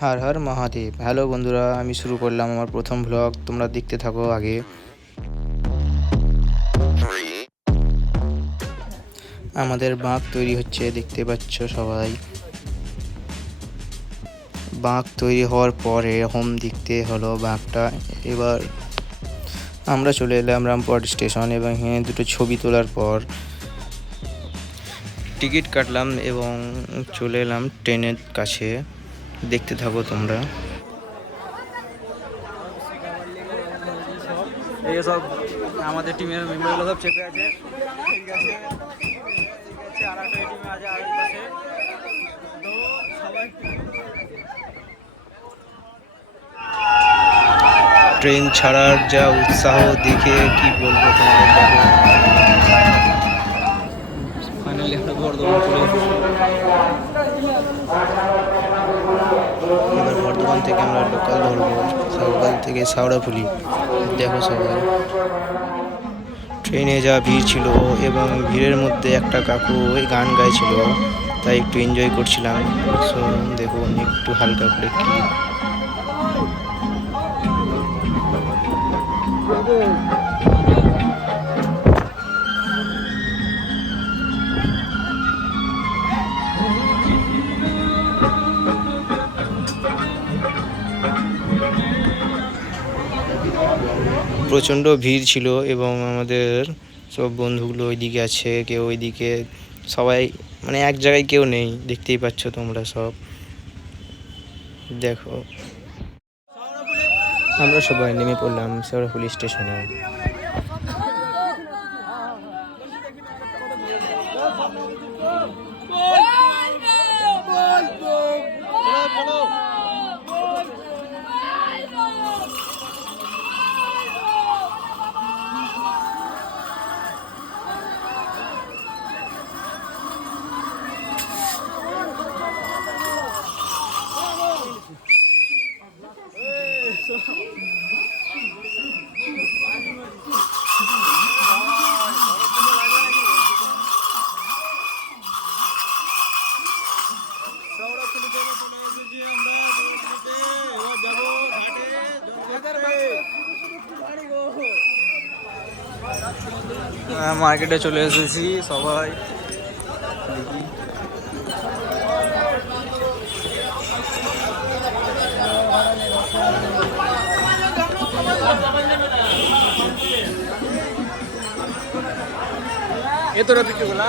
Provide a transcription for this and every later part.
Har Har Mahadev. Hello বন্ধুরা, আমি শুরু করলাম আমার প্রথম ভ্লগ। তোমরা দেখতে থাকো আগে। আমাদের বাঁক তৈরি হচ্ছে, দেখতে পাচ্ছ সবাই। বাঁক তৈরি হওয়ার পরে হোম দেখতে হলো বাঁকটা। এবার আমরা চলে এলাম রামপুরহাট স্টেশন এবং এখানে দুটো ছবি তোলার পর টিকিট কাটলাম এবং চলে এলাম ট্রেনের কাছে। দেখতে থাকো তোমরা। এই সব আমাদের টিমের মেম্বারগুলো সব চেপে আছে। ঠিক আছে, আর একটা টিমে আছে আরেক পাশে। তো সবাই ট্রেন ছাড়ার যা উৎসাহ দেখে কি বলবো তোমাদের। দেখো ফাইনালি আমরা বর্ধমান চলে এসেছি। এবার বর্ধমান থেকে আমরা লোকাল ধরবো, লোকাল থেকে শাওড়াফুলি। দেখো সবাই, ট্রেনে যা ভিড় ছিল এবং ভিড়ের মধ্যে একটা কাকু ওই গান গাইছিল, তাই একটু এনজয় করছিলাম। সো দেখুন একটু হালকা করে ক্লিপ। প্রচণ্ড ভিড় ছিল এবং আমাদের সব বন্ধুগুলো ওইদিকে আছে, কেউ ওইদিকে, সবাই মানে এক জায়গায় কেউ নেই। দেখতেই পাচ্ছ তোমরা সব। দেখো আমরা সবাই নেমে পড়লাম শাওড়াফুলি স্টেশনে। মার্কেটে চলে এসেছি সবাই। দেখি এ তোরা পিঠে বলা।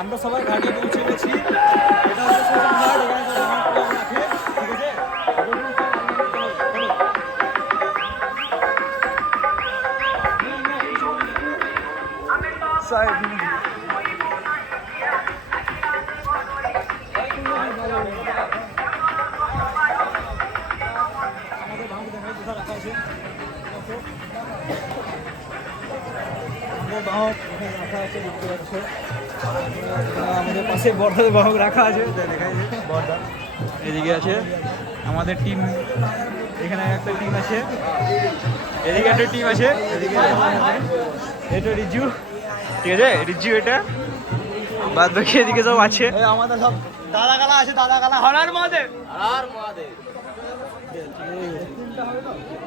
আমরা সবাই ঘাটে পৌঁছে গেছি। এটা হচ্ছে স্টেশন ঘাট। এখানে সব মানুষ রাখে, ঠিক আছে। আমাদের পাশে বর্ধার বাহক রাখা আছে, দেখাই বর্ধা এদিকে আছে আমাদের টিম। এখানে একটা টিম আছে, এদিকে একটা টিম আছে, এদিকে এটা রিজু, ঠিক আছে, রিজু এটা। বাদ বাকি এদিকে সব আছে আমাদের সব দাদা গালা আছে, দাদা গালা। হরার মহাদেব, হরার মহাদেব।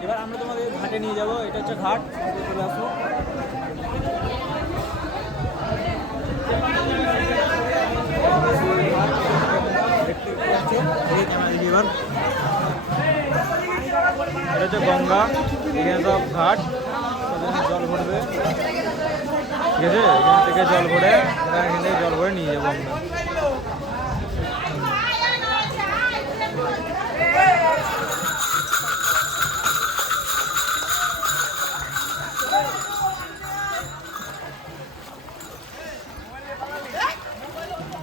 এবার আমরা তোমাদের ঘাটে নিয়ে যাবো। এটা হচ্ছে ঘাট, চলে আসো। এটা হচ্ছে গঙ্গা, এখানে সব ঘাট, জল ভরবে, ঠিক আছে। এখান থেকে জল ভরে, এখান থেকে জল ভরে নিয়ে যাবো আমরা।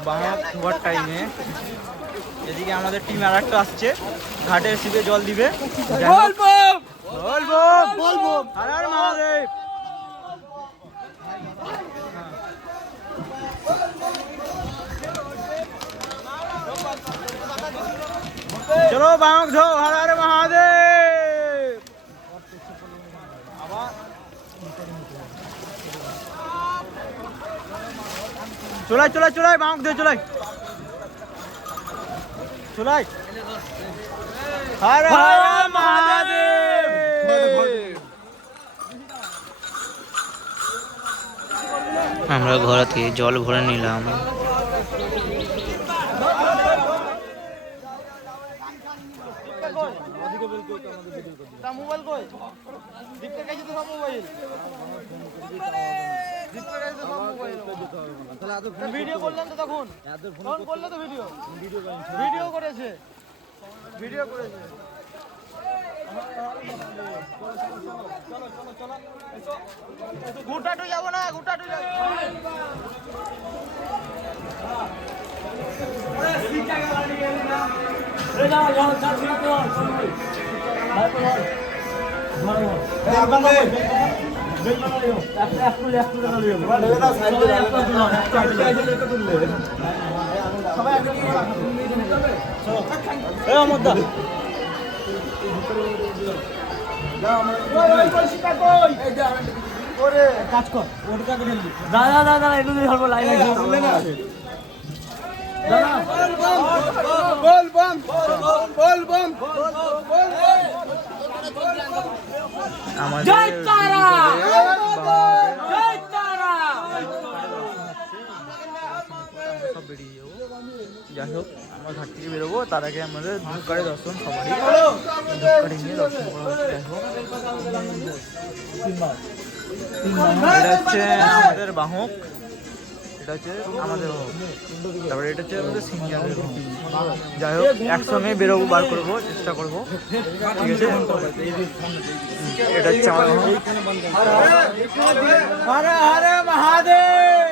বাঁক হওয়ার টাইমে এদিকে আমাদের টিম আর একটা আসছে, ঘাটের শিবে জল দিবে। চলো বাঁক ধো, হর হর মহাদেব। আবার চলাই চলাই চলাই বাঁক দিয়ে চলাই চলাই। হর হর মহাদেব। আমরা ঘর থেকে জল ভরে নিলাম। মোবাইল কই দীপকের কাছে তো সব মোবাইল দীপকের কাছে তো সব মোবাইল ভিডিও করলেন তো তখন ফোন করলে তো ভিডিও ভিডিও করেছে ভিডিও করেছে ঘুটাটু যাবো না ঘুটাটু যাবো কাজ কর দাদা দাদা একটু ধরবো লাইন আছে যাই হোক আমরা ঘাট থেকে বেরোবো তার আগে আমাদের ধূপকাঠি দর্শন সবারই ধূপকাঠি নিয়ে দর্শন করা হচ্ছে। যাই হোক এটা হচ্ছে আমাদের বাহক এটা হচ্ছে আমাদের বাহক তারপরে এটা হচ্ছে আমাদের সিনিয়রের বাহক। যাই হোক একসঙ্গে বেরোবো বার করবো চেষ্টা করবো ঠিক আছে। এটা হচ্ছে আমার হর হর মহাদেব।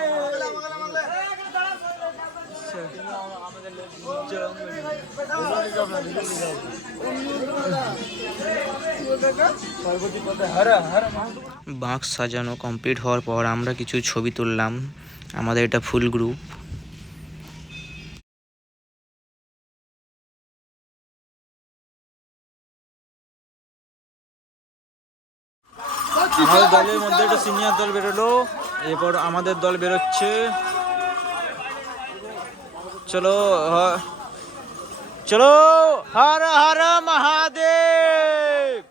বাঁক সাজানো কমপ্লিট হওয়ার পর আমরা কিছু ছবি তুললাম। আমাদের এটা ফুল গ্রুপ। আমাদের দলের মধ্যে একটা সিনিয়র দল বেরোলো এরপর আমাদের দল বেরোচ্ছে। চলো চলো হর হর মহাদেব।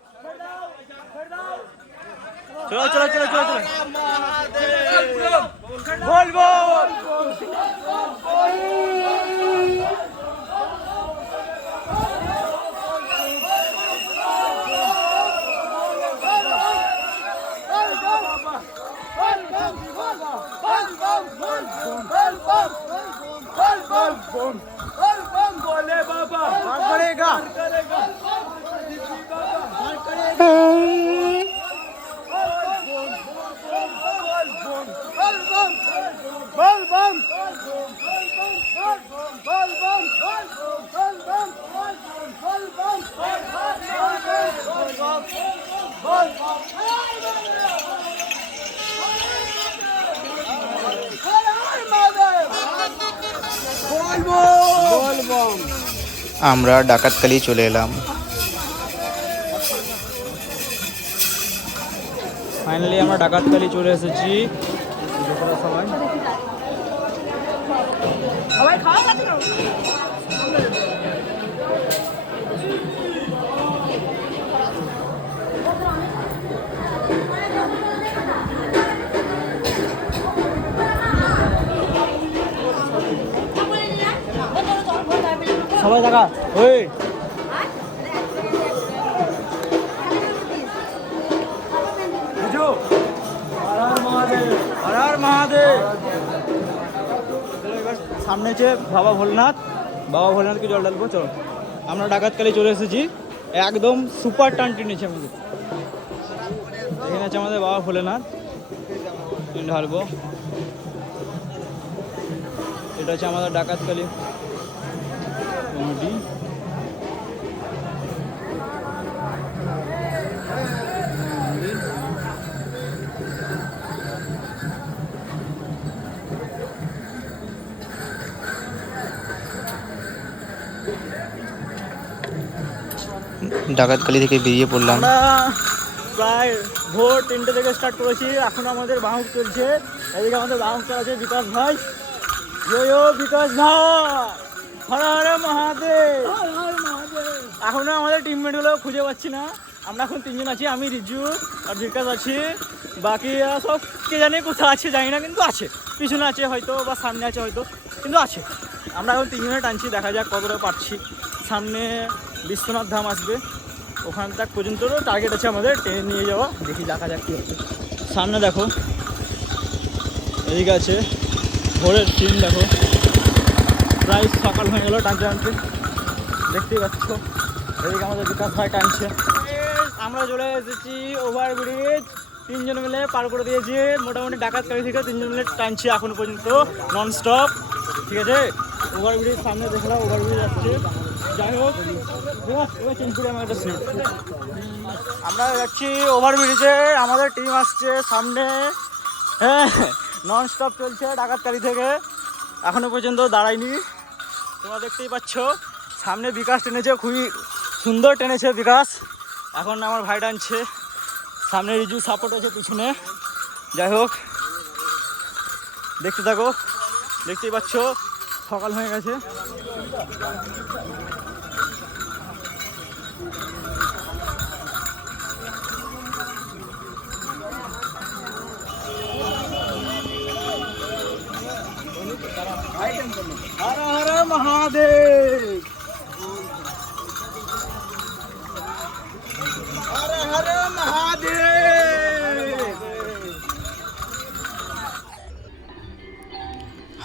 চলো চলো চলো চলো চলো বলবো আমরা ডাকাতকালী চলে এলাম। ফাইনালি আমরা ডাকাতকালী চলে এসেছি। সবাই খাওয়া গেছে সবাই দেখা ওই সামনে হচ্ছে বাবা ভোলেনাথকে জল ঢালবো। চলো আমরা ডাকাতকালী চলে এসেছি একদম সুপার টান টেনেছে আমাদের। এখানে আছে আমাদের বাবা ভোলেনাথ ঢালবো। এটা হচ্ছে আমাদের ডাকাতকালী নদী। ডাকাতকালী থেকে বেরিয়ে পড়লাম। আমরা প্রায় ভোর 3টে থেকে স্টার্ট করেছি। এখন আমাদের বাহক চলছে। এদিকে আমাদের বাহক চালাচ্ছে বিকাশ ভাই। জয় বিকাশ ভাই, হর হর মহাদেব। এখনো আমাদের টিমমেট গুলো খুঁজে পাচ্ছি না। আমরা এখন তিনজন আছি, আমি রিজু আর বিকাশ আছি। বাকি সব কে জানে কোথায় আছে জানি না, কিন্তু আছে, পিছনে আছে হয়তো বা সামনে আছে হয়তো, কিন্তু আছে। আমরা এখন তিনজনে টানছি, দেখা যাক কতটা পারছি। সামনে বিশ্বনাথ ধাম আসবে, ওখান তক পর্যন্ত টার্গেট আছে আমাদের, ট্রেনে নিয়ে যাওয়া। দেখি দেখা যাক কী হচ্ছে। সামনে দেখো, এদিকে আছে ভোরের টিম, দেখো প্রায় সকাল হয়ে গেলো টানতে টানতে, দেখতেই পাচ্ছ। এদিকে আমাদের বিকাশ ভাই টানছে। আমরা চলে এসেছি ওভারব্রিজ, তিনজন মিলে পার করে দিয়েছি। মোটামুটি ডাকাতকালী থেকে তিনজন মিলে টানছি এখন পর্যন্ত নন স্টপ, ঠিক আছে। ওভারব্রিজ সামনে দেখলাম, ওভারব্রিজ আসছে। যাই হোক, এবার চেঞ্জ করে আমার একটা সিট। আমরা যাচ্ছি ওভারব্রিজে, আমাদের টিম আসছে সামনে। হ্যাঁ, নন স্টপ চলছে ডাকাতকালী থেকে, এখনো পর্যন্ত দাঁড়ায়নি। তোমরা দেখতেই পাচ্ছ সামনে বিকাশ টেনেছে, খুবই সুন্দর টেনেছে বিকাশ। এখন আমার ভাই টানছে, সামনে রিজু সাপোর্ট আছে পিছনে। যাই হোক, দেখতে থাকো, দেখতেই পাচ্ছ সকাল হয়ে গেছে। হর হর মহাদেব, হর হর মহাদেব।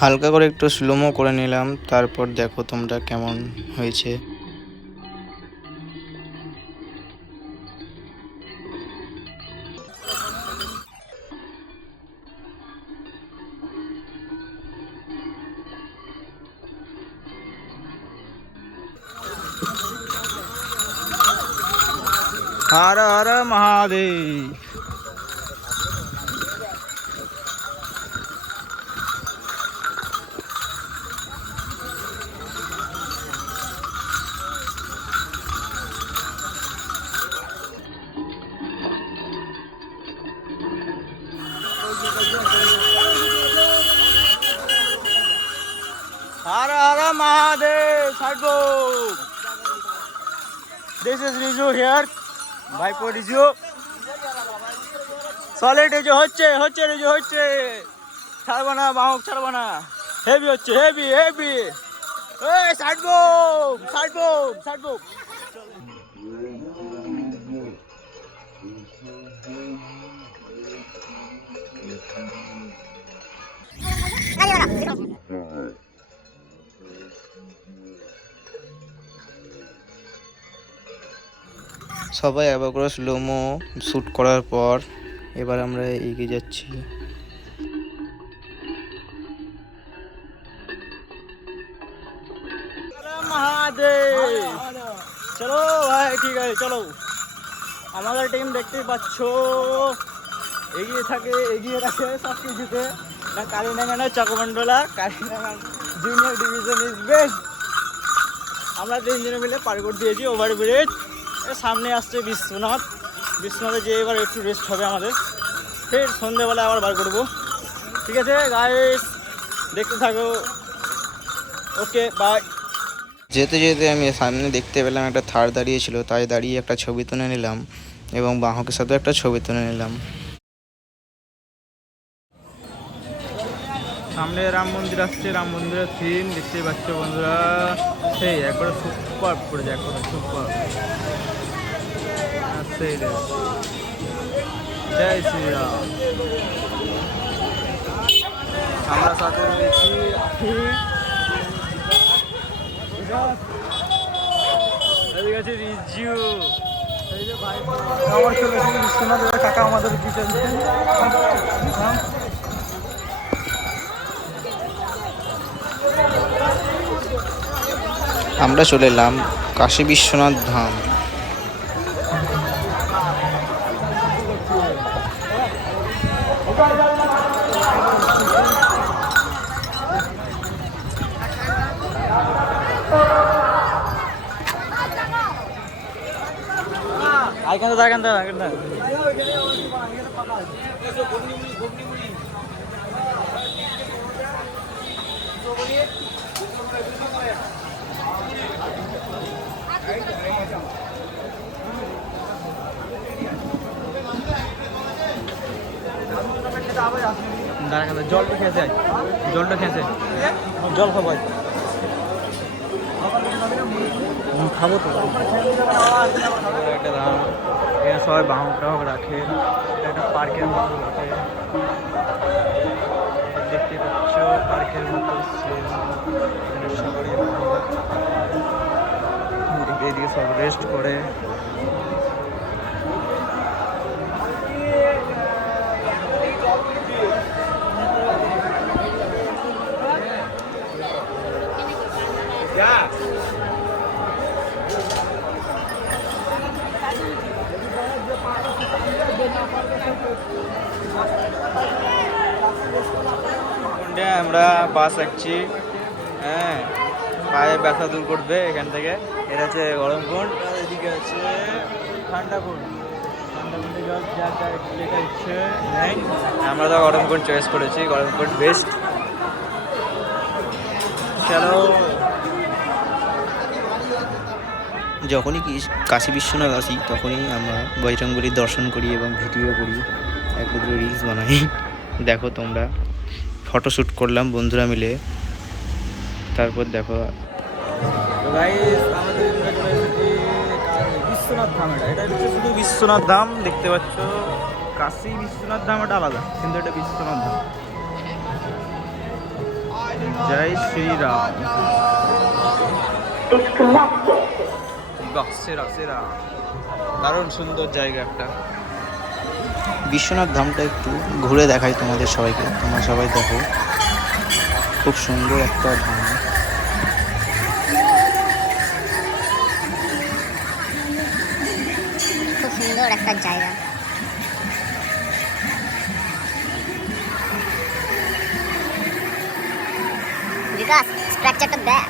হালকা করে একটু স্লোমো করে নিলাম, তারপর দেখো তোমরা কেমন হয়েছে। হর হর মহাদেব। हर हर महादेव। साइडो, this is Riju here, ভাই পো রিজু। সলিড রিজু হচ্ছে রিজু হচ্ছে, ছাড়বো না বাহক, ছাড়বো না। হেভি হচ্ছে, হেভি হেভি। এই side broom, side broom, side broom. সবাই আবার করে স্লোমো শ্যুট করার পর এবার আমরা এগিয়ে যাচ্ছি। মহাদেব, চলো ভাই, ঠিক আছে চলো। আমাদের টিম দেখতেই পাচ্ছ এগিয়ে থাকে, এগিয়ে রাখে সব কিছুতে। না কালীনাঙ্গা না চকমন্ডলা, কালীনাঙ্গা জুনিয়র ডিভিশন ইজ বেস্ট। আমরা তিনজনে মিলে পার করে দিয়েছি ওভারব্রিজ। সামনে আসছে বিশ্বনাথ, বিশ্বনাথে যে এবার একটু রেস্ট হবে আমাদের, ফের সন্ধ্যেবেলা আবার বার করবো। ঠিক আছে গাইস, দেখতে থাকো। Okay bye. যেতে যেতে আমি সামনে দেখতে পেলাম একটা থার দাঁড়িয়েছিল, তাই দাঁড়িয়ে একটা ছবি তুলে নিলাম এবং বাহকের সাথে একটা ছবি তুলে নিলাম। সামনে রাম মন্দির আসছে, রাম মন্দিরের থিম দেখতেই পাচ্ছ বন্ধুরা। সেই একবারে সুপার পড়ে, একবারে সুপার। সেই রে, জয় শ্রীরাম। আমরা সাথে রয়েছি এদিকে আছে রিজু, এই যে ভাই আমার চলে এসেছে বিশ্বনাথ কাকা আমাদের পিছনে। আমরা চলে এলাম কাশী বিশ্বনাথ ধাম। আইকান তো আইকান তো আইকান তো দাঁড়া জলটা খেয়েছে, জলটা খেয়েছে, জল খাবো খাবো তো একটা দাম। এখানে সবাই বাহক টাহক রাখে, একটা পার্কের মতো রাখে, দেখতে পাচ্ছ পার্কের মতো এখানে সবারই এদিকে সব রেস্ট করে। আমরা বাস আঁকছি, হ্যাঁ পায়ে ব্যথা দূর করবে এখান থেকে। এটা হচ্ছে গরম কুণ্ড, আর এদিকে আছে ঠান্ডা কুণ্ড। ঠান্ডা কুণ্ডে জল যার যার যেটা ইচ্ছে নেই, আমরা তো গরম কুণ্ড চয়েস করেছি, গরম কুণ্ড বেস্ট। চলো যখনই কাশী বিশ্বনাথ আসি তখনই আমরা বজরংবলীর দর্শন করি এবং ভিডিও করি, এক দুটো রিলস বানাই। দেখো তোমরা, ফটোশ্যুট করলাম বন্ধুরা মিলে। তারপর দেখো বিশ্বনাথ ধাম, এটা হচ্ছে শুধু বিশ্বনাথ ধাম দেখতে পাচ্ছ। কাশী বিশ্বনাথ ধাম এটা আলাদা, কিন্তু এটা বিশ্বনাথ ধাম। জয় শ্রীরাম। বাহ, সেরা সেরা, দারুণ সুন্দর জায়গা একটা। বিশ্বনাথ ধামটা একটু ঘুরে দেখাই তোমাদের সবাইকে, তোমরা সবাই দেখো, খুব সুন্দর একটা ধাম। খুব সুন্দর একটা জায়গা। বিকাশ স্ট্রাকচারটা দেখ।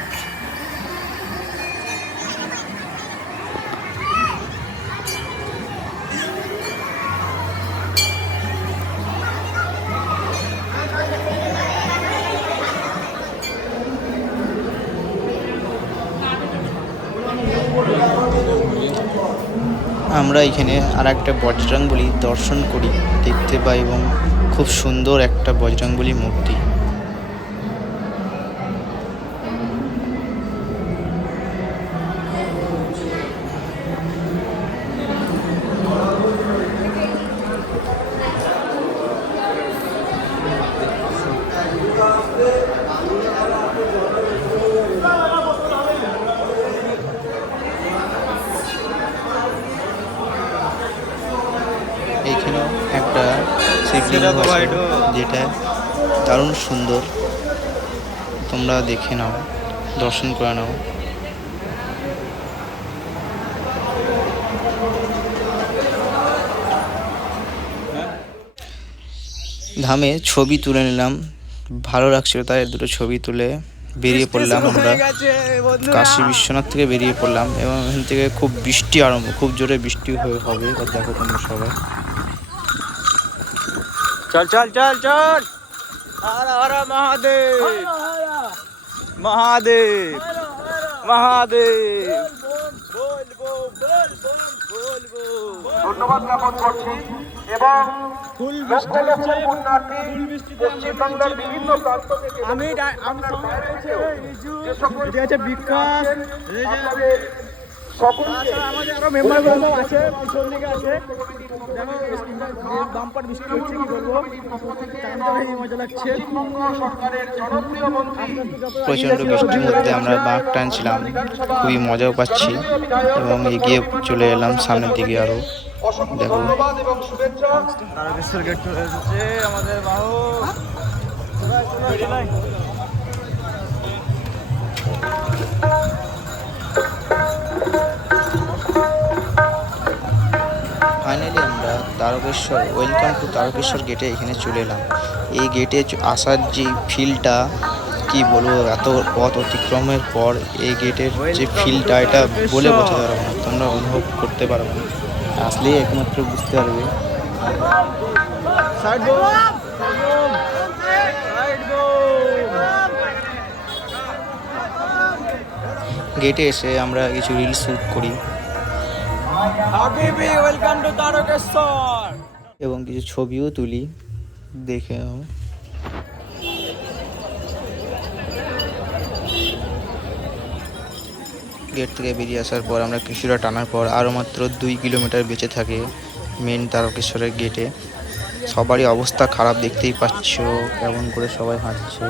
আমরা এখানে আর একটা বজরংবলী দর্শন করি, দেখতে পাই, এবং খুব সুন্দর একটা বজরংবলী মূর্তি। এখানেও একটা শিবলিঙ্গ আছে যেটা দারুণ সুন্দর, তোমরা দেখে নাও, দর্শন করে নাও। ধামে ছবি তুলে নিলাম, ভালো লাগছিল তাই দুটো ছবি তুলে বেরিয়ে পড়লাম। আমরা কাশী বিশ্বনাথ থেকে বেরিয়ে পড়লাম এবং এখান থেকে খুব বৃষ্টি আরম্ভ, খুব জোরে বৃষ্টি হবে। দেখো তোমরা সবাই, চল চল চল চল। হর হর মহাদেব, মহাদেব মহাদেব। ধন্যবাদ জ্ঞাপন করছি এবং লক্ষ লক্ষ পুণ্যার্থী পশ্চিমবাংলার বিভিন্ন প্রান্ত থেকে যে সকল বিকাশ আপনাদের সকলকে আমাদের আরো মেম্বার আছে, পিছন দিকে আছে। দেখো বাম্পার বৃষ্টি হচ্ছে, কি বলবো, মজা লাগছে। সরকারের জনপ্রিয় মন্ত্রী প্রচণ্ড বৃষ্টির মধ্যে আমরা বাঁক টানছিলাম, খুবই মজাও পাচ্ছি এবং এগিয়ে চলে এলাম সামনের দিকে আরও। অসংখ্য ধন্যবাদ এবং শুভেচ্ছা। তারকেশ্বর গেট চলে এসেছে আমাদের বাহু। ফাইনালি আমরা তারকেশ্বর, ওয়েলকাম টু তারকেশ্বর গেটে এখানে চলে এলাম। এই গেটে আসার যে ফিলটা, কি বলবো, এত পথ অতিক্রমের পর এই গেটের যে ফিলটা, এটা বলে বোঝাতে পারবো না, তোমরা অনুভব করতে পারবে না, আসলেই একমাত্র বুঝতে পারবে। গেটে এসে আমরা কিছু রিল শ্যুট করি ওয়েলকাম টু তারকেশ্বর এবং কিছু ছবিও তুলি, দেখে নাও। গেট থেকে বেরিয়ে আসার পর আমরা কিছুটা টানার পর আরও মাত্র 2 কিলোমিটার বেঁচে থাকে মেন তারকেশ্বরের গেটে। সবারই অবস্থা খারাপ, দেখতেই পাচ্ছ কেমন করে সবাই হাঁটছে।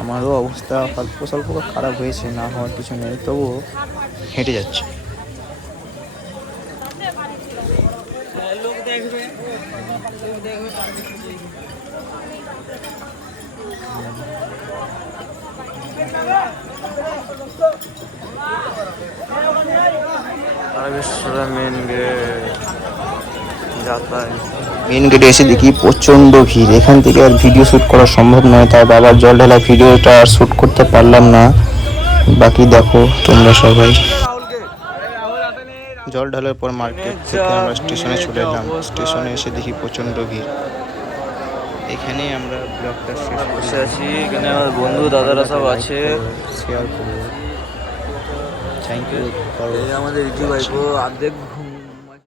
আমারও অবস্থা অল্প স্বল্প খারাপ হয়েছে, না হওয়ার কিছু নেই, তবুও হেঁটে যাচ্ছে। মেন গেটে এসে দেখি প্রচণ্ড ভিড়, এখান থেকে আর ভিডিও শ্যুট করা সম্ভব নয়, তাই বাবার জল ঢালা ভিডিওটা আর শ্যুট করতে পারলাম না। বাকি দেখো তোমরা সবাই। জল ঢালার পর মার্কেট থেকে আমরা স্টেশনে চলে এলাম। স্টেশনে এসে দেখি প্রচণ্ড ভিড়। এখানেই আমরা ব্লগটা শেষ বসে আছি, এখানে আমার বন্ধু দাদারা সব আছে। শেয়ার করবো। Thank you. আমাদের ঋতু ভাইপো অর্ধেক ঘুম